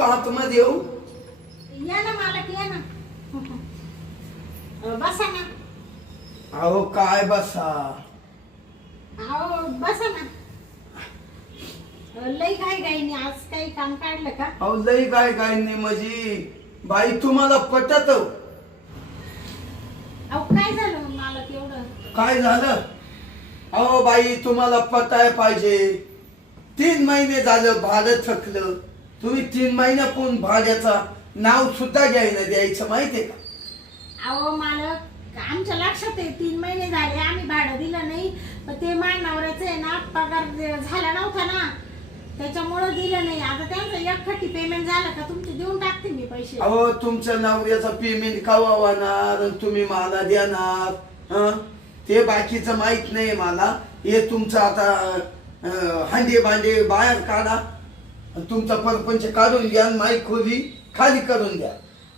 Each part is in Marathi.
का आतमध्ये येऊ? या ना मालक या ना. बसा ना. अहो काय बसा. अहो बसा ना. लई काय नाही आज काही काम काढलं का? अहो लई काय नाही म्हणजे बाई तुम्हाला पटत? अहो काय झालं मालक एवढं? काय झालं? अहो बाई तुम्हाला पटाय पाहिजे. 3 महिने झालं भाडं थकलं. तुम्ही 3 महिन्यापूर्वी भाड्याचा नाव सुद्धा घ्यायला द्यायचं माहितीये का? अहो मालक आमच्या लक्षात आहे 3 महिने झाले आम्ही भाडं दिलं नाही. ते मानवऱ्याचं आहे ना पगार झाला नव्हता ना त्याच्यामुळे दिलं नाही. आता त्यांचं एकखट्टी पेमेंट झालं का तुमचे देऊन टाकते मी पैसे. अहो तुमच्या नवऱ्याचा पेमेंट कवा होणार आणि तुम्ही मला देणार? ते बाकीचं माहित नाही मला. हे तुमचं आता हांडे भांडे बाहेर काढा आणि तुमचा परपंच काढून घ्या. माईक खोली खाली करून द्या.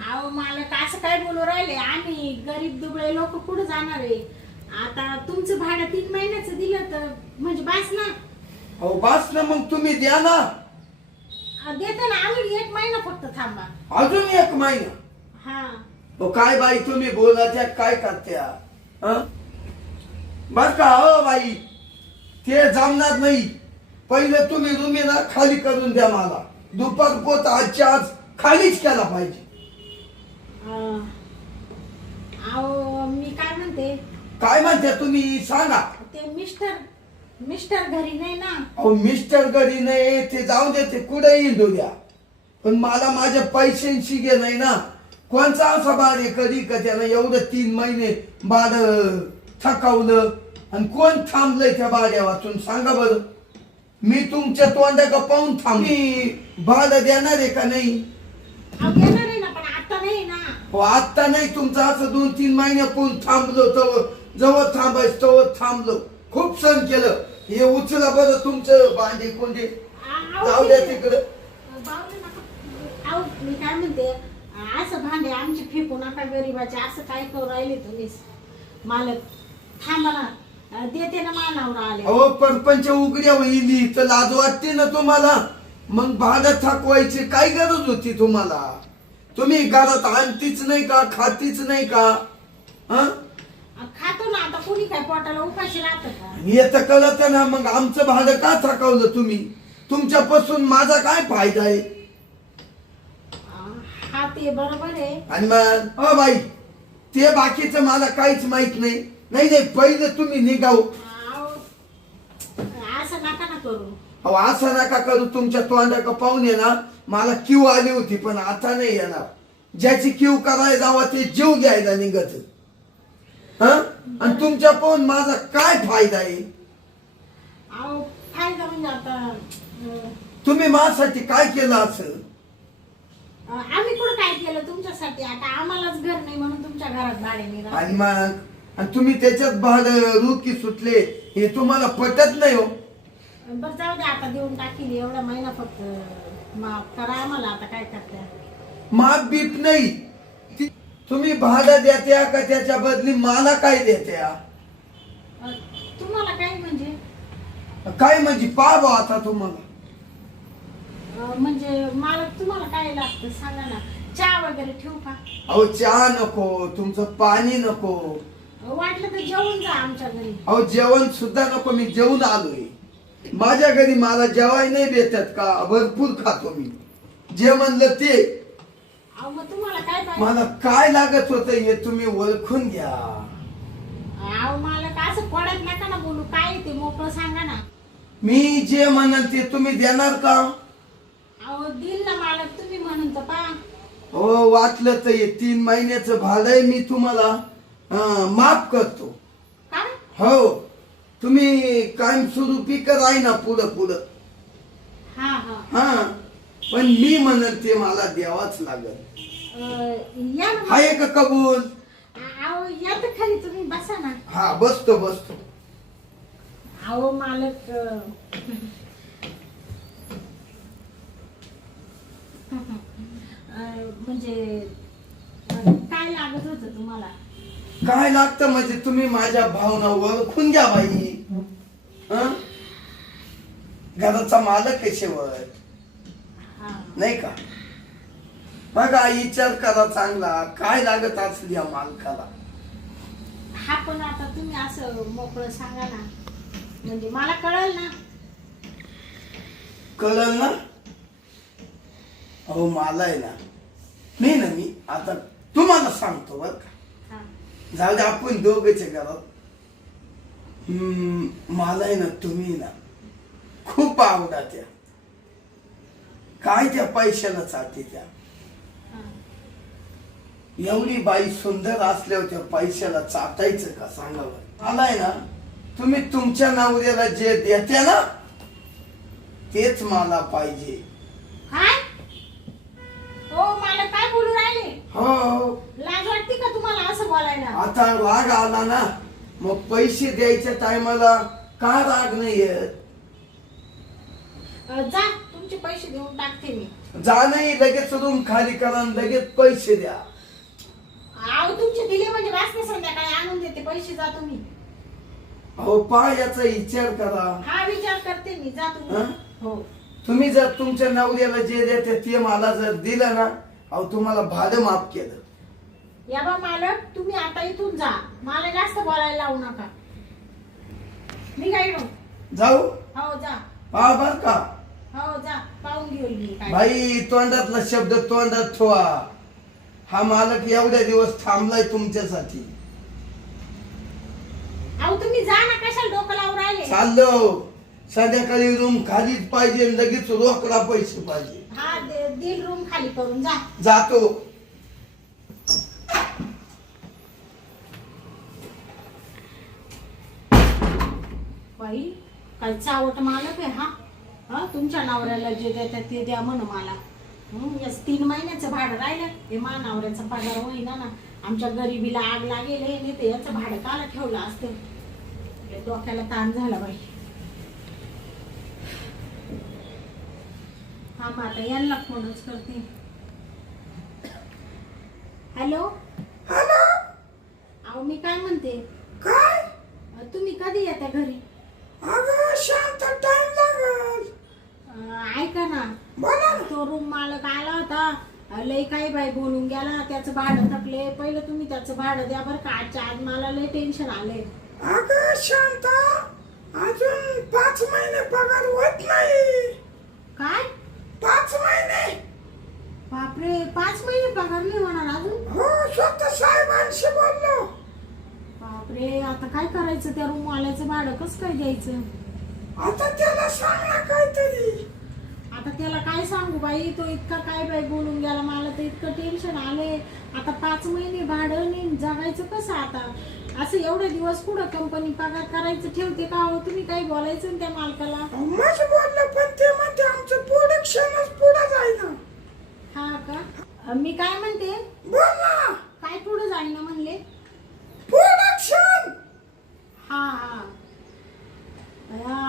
अहो मालक असं काय बोलू राहिले? आम्ही गरीब दुबळे लोक कुठे जाणार आहे? आता तुमचं भाडं 3 महिन्याचं दिलं तर म्हणजे बास ना. अहो बास ना मग तुम्ही द्या ना. देतो ना आम्ही. 1 महिना फक्त थांबा. अजून 1 महिना? हा काय बाई तुम्ही बोलात्या काय करत्या? बर का हो बाई ते जमणार नाही. पहिले तुम्ही रूम ना खाली करून द्या मला. दुपार पोत आजच्या आज खालीच केला पाहिजे. अहो मी काय म्हणते? काय म्हणते तुम्ही सांगा. ते मिस्टर घरी नाही ना. अहो मिस्टर घरी नाही ते जाऊ दे. ते कुठे येऊ द्या पण मला माझ्या पैशांशी गे नाही ना. कोणचा असा भाडे कधी का त्यानं एवढं 3 महिने भाडं थकवलं आणि कोण थांबलंय त्या भाड्या वाचून सांगा बरं. मी तुमच्या तोंडा का पाहून थांबली. भाडं देणार आहे का नाही? देणार आहे ना पण आता नाही ना. हो आता नाही. तुमचं असं 2-3 महिन्यापूर्वी थांबलो तर जवळ थांबायचं तवळ थांबलो. खूप सण केलं. हे उचला बरं तुमचं भांडे कोंडे जाऊ द्या तिकडं. अहो मी काय म्हणते असं भांडे आमचे फेकू नका गरीबाचे. असं काय करू राहिले तुम्ही मालक? थांबा ना देते ना मानावर आले. अहो परपंच उघड्या होईल तर लाज वाटते ना तुम्हाला. मग भाडं थकवायची काय गरज होती तुम्हाला? तुम्ही घरात आणतीच नाही का? खातीच नाही का? खातो ना. आता कोणी काय पोटाला उपाशी राहतं का? येत कळत ना. मग आमचं भाडं का थकवलं तुम्ही? तुमच्यापासून माझा काय फायदा आहे? हा ते बरोबर आहे. आणि मग बाई ते बाकीचं मला काहीच माहित नाही. नाही नाही पहिले तुम्ही निघाव. असं नका ना करू. अहो असं नका करू. तुमच्या तोंडा का पाहून ये ना मला क्यू आली होती पण आता नाही येणार. ज्याची क्यू करायला जावा ते जीव घ्यायला निघत. आणि तुमच्या पाहून माझा काय फायदा आहे? अहो फायदा म्हणजे आता तुम्ही माझ्यासाठी काय केलं असं? आम्ही कुठं काय केलं तुमच्यासाठी? आता आम्हालाच घर नाही म्हणून तुमच्या घरात भाड्याने राहतो. आणि मग तुम्ही त्याच्यात भाडं रुकी सुटले हे तुम्हाला पटत नाही हो. बरं जाऊ दे आता देऊन टाकील. एवढा महिना फक्त माफ करा आम्हाला. आता काय करते? माफ बीप नाही. तुम्ही भाडं देत्या का त्याच्या बदली मला काय देत्या? तुम्हाला काय म्हणजे? काय म्हणजे पाहा आता तुम्हाला. म्हणजे मला तुम्हाला काय लागतं सांगा ना. चहा वगैरे ठेवू का? अहो चहा नको. तुमचं पाणी नको. वाटलं तर जेवून जा आमच्या घरी. अहो जेवण सुद्धा नको. मी जेवून आलोय. माझ्या घरी मला जेवाय नाही भेटत का? भरपूर खातो मी. जे म्हणलं ते. अहो मग तुम्हाला काय पाहिजे? मला काय लागत होतं हे तुम्ही ओळखून घ्या. अहो मला असं पडत नका ना बोलू. काय ते मोकळं सांगा ना. मी जे म्हणाल ते तुम्ही देणार का? अहो दिल ना मालक. तुम्ही म्हणून तर पहा. हो वाटलं तर हे 3 महिन्याचं भाडं मी तुम्हाला माफ करतो. काय? हो तुम्ही कायमस्वरूपी कराय ना पुढं पुढं. हा हा हा पण मी म्हणत ते मला द्यावाच लागल. या ना. आहे का कबूल? अहो या तर खरी. तुम्ही बसा ना. हा बसतो बसतो. अहो मालक म्हणजे काय लागत होतं तुम्हाला? काय लागतं म्हणजे तुम्ही माझ्या भावना ओळखून घ्या बाई. घराचा मालक आहे शेवट हा नाही का? बघा विचार करा चांगला, काय लागत असली या मालकाला. हा पण आता तुम्ही असं मोकळं सांगा ना, म्हणजे मला कळेल ना. कळलं ना. अहो मला आहे ना, मी आता तुम्हाला सांगतो बर का. हा. जाऊ दे आपण दोघेच्या घरात. मला आहे ना तुम्ही ना खूप आवडा त्या. काय त्या पैशाला चालते त्या. हा. एवढी बाई सुंदर असल्यावर त्या पैशाला चाटायचं का सांगा बरं. मला आहे ना तुम्ही तुमच्या नवऱ्याला जे देत्या ना तेच मला पाहिजे. काय हो, मला काय बोलू राहिले. हो लाज वाटते का तुम्हाला असं बोलायला. आता राग आला ना, मग पैसे द्यायच्या टायमाला का राग नाही येत. जा तुमचे पैसे देऊन टाकते मी. जा नाही, लगेच रूम खाली करा आणि लगेच पैसे द्या. अहो तुमचे दिले म्हणजे वाचले, संध्याकाळी आणून देते पैसे. जा तुम्ही. अहो पा याचा विचार करा. हा विचार करते मी. जा तुम्ही. हं? हो. तुम्ही जर तुमच्या नवऱ्याला जे देते ते मला जर दिलं ना, अहो तुम्हाला भाडं माफ केलं. या बा मालक, तुम्ही आता इथून जा. मला जास्त बोलायला लावू नका. मी काय करू. जाऊ हो जा. पा बर का. हो जा, पाहून घेऊन मी काय. बाई तोंडातला शब्द तोंडात ठेवा. हा मालक एवढ्या दिवस थांबलाय तुमच्यासाठी. अहो तुम्ही जा ना, कशाला डोकं लावून राहिले. चाललो. संध्याकाळी रूम खालीच पाहिजे, लगेच रोकडा पैसे पाहिजे. हा दीड रूम खाली करून जा. जातो. बाई काय चावट मालक आहे हा. हा तुमच्या नवऱ्याला जे देतात ते द्या म्हण मला. याच 3 महिन्याचं भाडं राहिलं. हे मा नवऱ्याचा पगार होईना ना. आमच्या गरिबीला आग लागेल हे नाही ते याचं भाडं काला ठेवलं असतं. हे डोक्याला ताण झाला बाई. हा मग आता यांना फोनच करते. हॅलो. हॅलो. अहो मी काय म्हणते, काय. तुम्ही कधी येता घरी. अगं शांत टाइम लागल. ऐका ना, बोला. तो रूम मालक आला होता. लय काही बाई बोलून गेला. त्याचं भाडं थकले. पहिलं तुम्ही त्याचं भाडं द्या बरं का. आजच्या आज मला लय टेन्शन आलंय. अगं शांत, अजून 5 महिने पगार होत नाही. काय 5 महिने. बापरे, 5 महिने पगार नाही होणार अजून. हो स्वतः साहेबांशी बोललो. बापरे, आता काय करायचं. त्या रूम वाल्याचं भाडं कसं काय द्यायचं. आता त्याला सांग ना काहीतरी. आता त्याला काय सांगू बाई. तो इतका काय बाई बोलून गेला. मला तर इतकं टेन्शन आले. आता 5 महिने भाडं नाही, जगायचं कसं आता. असं एवढे दिवस कुठं कंपनी पगार करायचं ठेवते का हो. तुम्ही काही बोलायचं ना त्या मालकाला. माझं बोललं पण ते म्हणते आमचं प्रोडक्शनच पुढे जाईना. हा का. मी काय म्हणते. बोल ना. काय पुढे जाईना म्हणले. प्रोडक्शन. हा हा.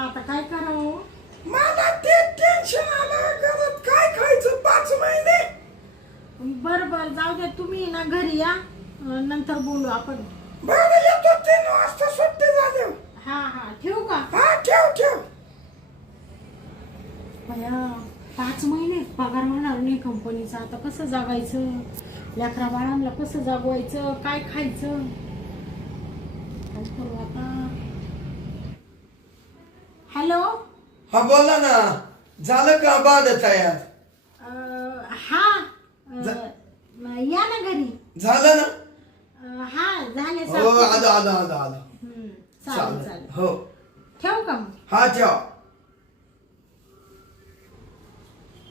आता काय करावं. मला ते टेन्शन आलं. घरात काय खायचं 5 महिने. बरं बरं जाऊ दे. तुम्ही ना घरी या, नंतर बोलू आपण. बरं येतो 3 वाजता सुट्टी झाली. हा हा ठेवू का. हा ठेव ठेव. 5 महिने पगार होणार नाही कंपनीचा. आता कसं जगायचं. लेकरा बाळांना कसं जगवायचं. काय खायचं. काय करू आता. हॅलो. हा बोला ना. झालं का भाडं तयार. हा या ना घरी. झालं ना. हा झाले. हो आलो आलो आलो आलो. चालेल चालेल. हो ठेवू का मग. हा ठेव.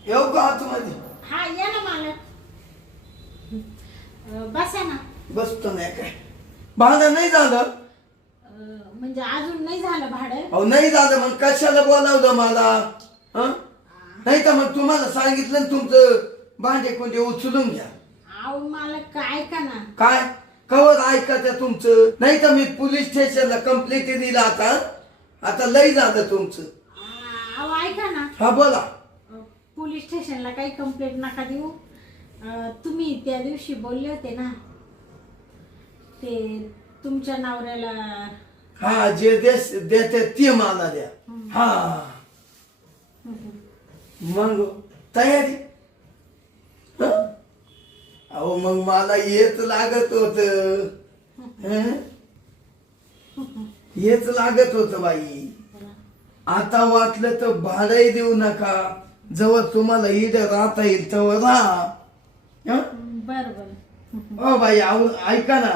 येऊ का आतमध्ये. हा या ना मालक. बसा ना. बसतो नाही काय. भाडं नाही झालं. म्हणजे अजून नाही झालं भाडं. अहो नाही झालं मग कशाला बोलावलं मला. हं? नाही तर मग तुम्हाला सांगितलं ना तुमचं भांडे कोंडे उचलून घ्या. अहो मालक ऐका ना. काय कवर ऐका त्या तुमचं. नाही तर मी पोलीस स्टेशनला कंप्लेंट दिला. आता लई झालं तुमचं. अहो ऐका ना. हा बोला. पोलीस स्टेशनला काही कंप्लेंट नका देऊ. तुम्ही त्या दिवशी बोलले होते ना, ते तुमच्या नवऱ्याला. हा जे देते ते मला द्या. हा मग तयारी. अहो मग मला हेच लागत होत, हेच लागत होत बाई. आता वाटलं तर भाडंही देऊ नका, जवळ तुम्हाला इथं राहता येईल तेव्हा राहा. हं? बर बर. हो बाई, अहो ऐका ना.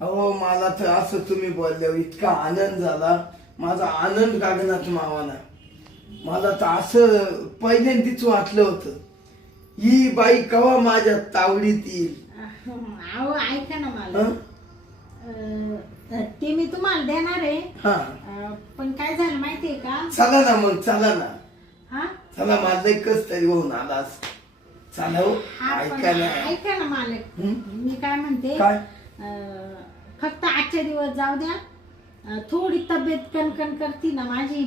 अहो मला तर असं तुम्ही बोलल्यावर इतका आनंद झाला, माझा आनंद गगनात मावाना. मला तर असं पहिल्यांदीच वाटलं होतं, ही बाई कवा माझ्या तावडीत येईल. अहो ऐका ना मला, हं? ते मी तुम्हाला देणार आहे. हा पण काय झालं माहितीये का? चला ना मग, चला ना, हा चला. माझं एकच तरी होऊन आला. चला हो. हा, पण ऐका ना. ऐका ना मालक, हं? मी काय म्हणते, काय? फक्त आजच्या दिवस जाऊ द्या. थोडी तब्येत कणकण करती ना माझी.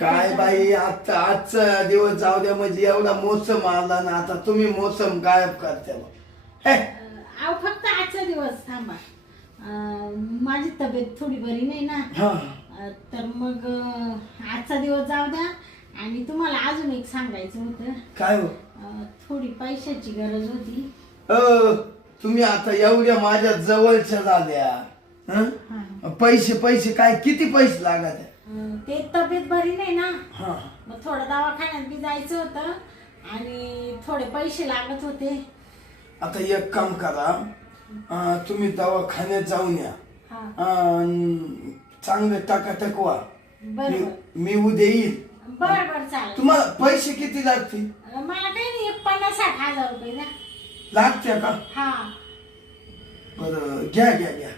काय बाई, आता आजचा दिवस जाऊ द्या म्हणजे एवढा मोसम आला ना, आता तुम्ही मोसम गायब करते. अहो फक्त आजचा दिवस थांबा. माझी तब्येत थोडी बरी नाही ना. हा तर मग आजचा दिवस जाऊ द्या. आणि तुम्हाला अजून एक सांगायचं होतं. काय हो? थोडी पैशाची गरज होती. तुम्ही आता एवढ्या माझ्या जवळच्या झाल्या. हं? पैसे पैसे काय, किती पैसे लागत? ते तब्येत बरी नाही ना, हा मग थोडं दवाखान्यात बी जायचं होतं आणि थोडे पैसे लागत होते. आता एक काम करा, तुम्ही दवाखान्यात जाऊन या. हा चांगलं टाकाटक व्हा. बरोबर. मी उद्या येईल. बर बर चालेल. तुम्हाला पैसे किती लागतील? मला काही नाही, 50-60 रुपये द्या. लागते का? हा. बरं, घ्या घ्या घ्या.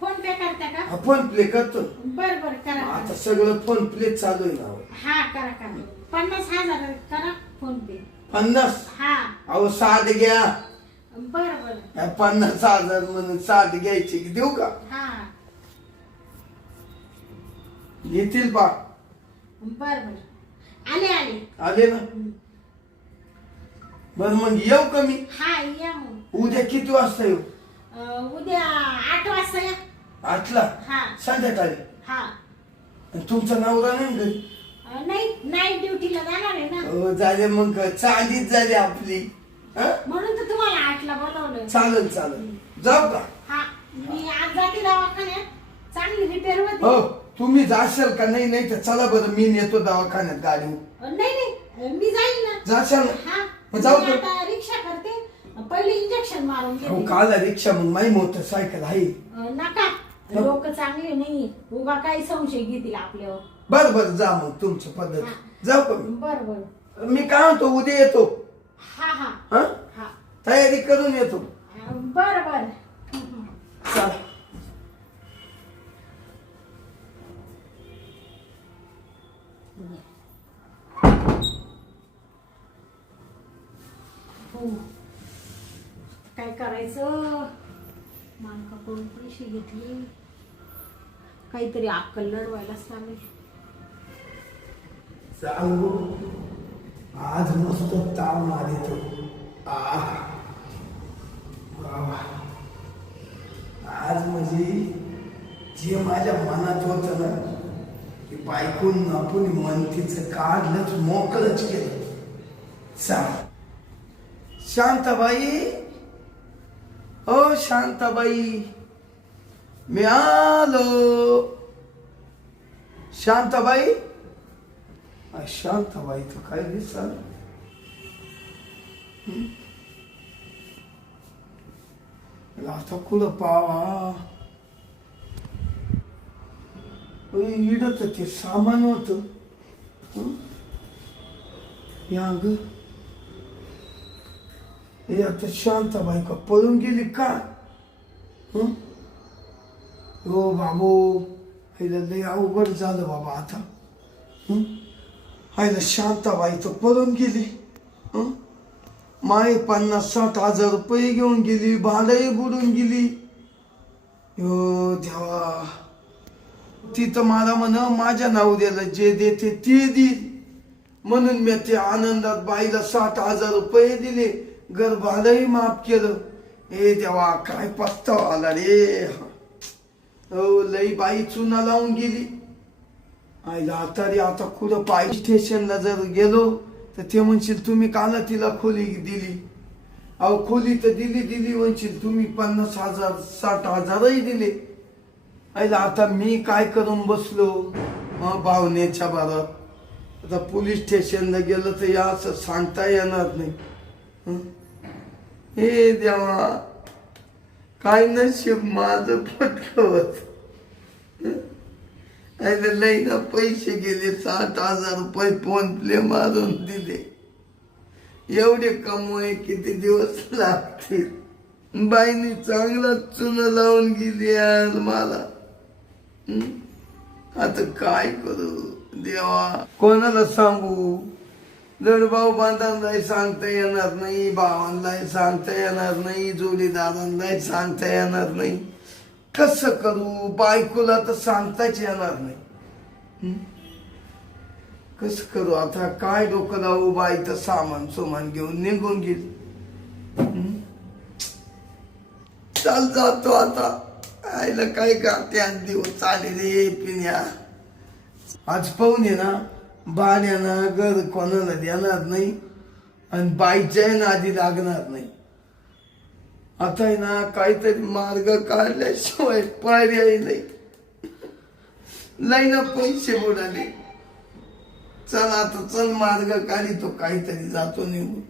फोन पे करता का? फोन प्ले करतो. बर बर करा. आता सगळं फोन प्ले चालू आहे ना. हा करा करा. 50,000 करा फोन पे. 50? हा. अहो 60 घ्या. बर बर. 50,000 म्हणून 60 घ्यायचे की देऊ का? हा येतील पा. बर बर. आले आले. आले ना. बर मग येऊ का मी? हा या मग. उद्या किती वाजता येऊ? उद्या 8 वाजता या. 8ला हा संध्याकाळी? हा. आणि तुमचं नवरा नाही घरी? नाही, नाईट ड्युटीला जाणार आहे ना. हो झाले मग, चालीच झाली आपली. हं? म्हणून तर तुम्हाला 8ला बोलवलं. चालेल चालेल. जाऊ का? हा मी आज जाते दवाखान्यात. चांगली रिपेअर हो होती. तुम्ही जाशाल का? नाही नाही तर चला बरं, मी नेतो दवाखान्यात गाडी. नाही नाही मी जाईल ना. जाशाल ना? हा मग जाऊ मी का? आता रिक्षा करते. पहिले इंजेक्शन मारून अहो घेते. काला रिक्षा, मग माझी मोटरसायकल आहे. नका, लोक चांगले नाही, उगा काही संशय घेतील आपल्यावर. बर बर, जा मग तुमची पद्धत. जाऊ का मी? बर बर. मी काय म्हणतो, उद्या येतो. हा हा हा हा. तयारी करून येतो. बर बर. चला. हो. काय करायचं, मालकाकडून पैसे घेतले, काहीतरी अक्कल लढवायलाच लागेल. चालू आज मस्त ताव मारे तो. आज म्हणजे जे माझ्या मनात होत ना, की बायकून आपण मनतीचं काढलंच, मोकळच केलं. चाल. शांताबाई, ओ शांताबाई, मी आलो. शांताबाई, शांताबाई तर काय दिसल. आता कुठं पावा, इडत ते सामान होत. या ग, हे आता शांताबाई का पळून गेली का? हो बाबू, हिला लय अवघड झालं बाबा आता. हायला शांताबाई तर पळून गेली. माय 50-60 हजार रुपये घेऊन गेली, भाडंही बुडून गेली. हो देवा, ती तर मला म्हण माझ्या नवऱ्याला जे देते ते देईल म्हणून मी ते आनंदात बाईला 60 हजार रुपये दिले, घर भाडंही माफ केलं. ए देवा, काय पस्तावा आला रे. हो लई बाई चुना लावून गेली. आईला तरी आता कुठं पाय स्टेशनला जर गेलो तर ते म्हणशील तुम्ही काला तिला खोली दिली. अहो खोली तर दिली म्हणशील तुम्ही, 50,000 60,000ही दिले. आईला आता मी काय करून बसलो भावनेच्या भरात. आता पोलीस स्टेशनला गेलं तर या असं सांगता येणार नाही. हं? हे देवा, काय नशीब माझं फटकवत. लई ना पैसे गेले, 60,000 रुपये फोन पे मारून दिले. एवढे कमवाय किती दिवस लागतील. बाईनी चांगला चुना लावून गेली यार मला. आता काय करू देवा, कोणाला सांगू. जडभाऊ बांधांनाही सांगता येणार नाही, भावांनाही सांगता येणार नाही, जोडीदारांनाही सांगता येणार नाही. कसं करू, बायकोला तर सांगताच येणार नाही. कसं करू आता, काय डोकं लावू. बाई तर सामान घेऊन निघून गेली. चाल जातो आता. आईला काय करते, आणि दिवस चाले रे पिण्या. आज पाहुणे ना भाड्यानं घर कोणाला देणार नाही, आणि बाईच्या नादी लागणार नाही. आता आहे ना काहीतरी मार्ग काढल्याशिवाय पर्याय नाही. लई ना पैसे बुडाले. चल आता चल, मार्ग काढी तो काहीतरी, जातो निघून.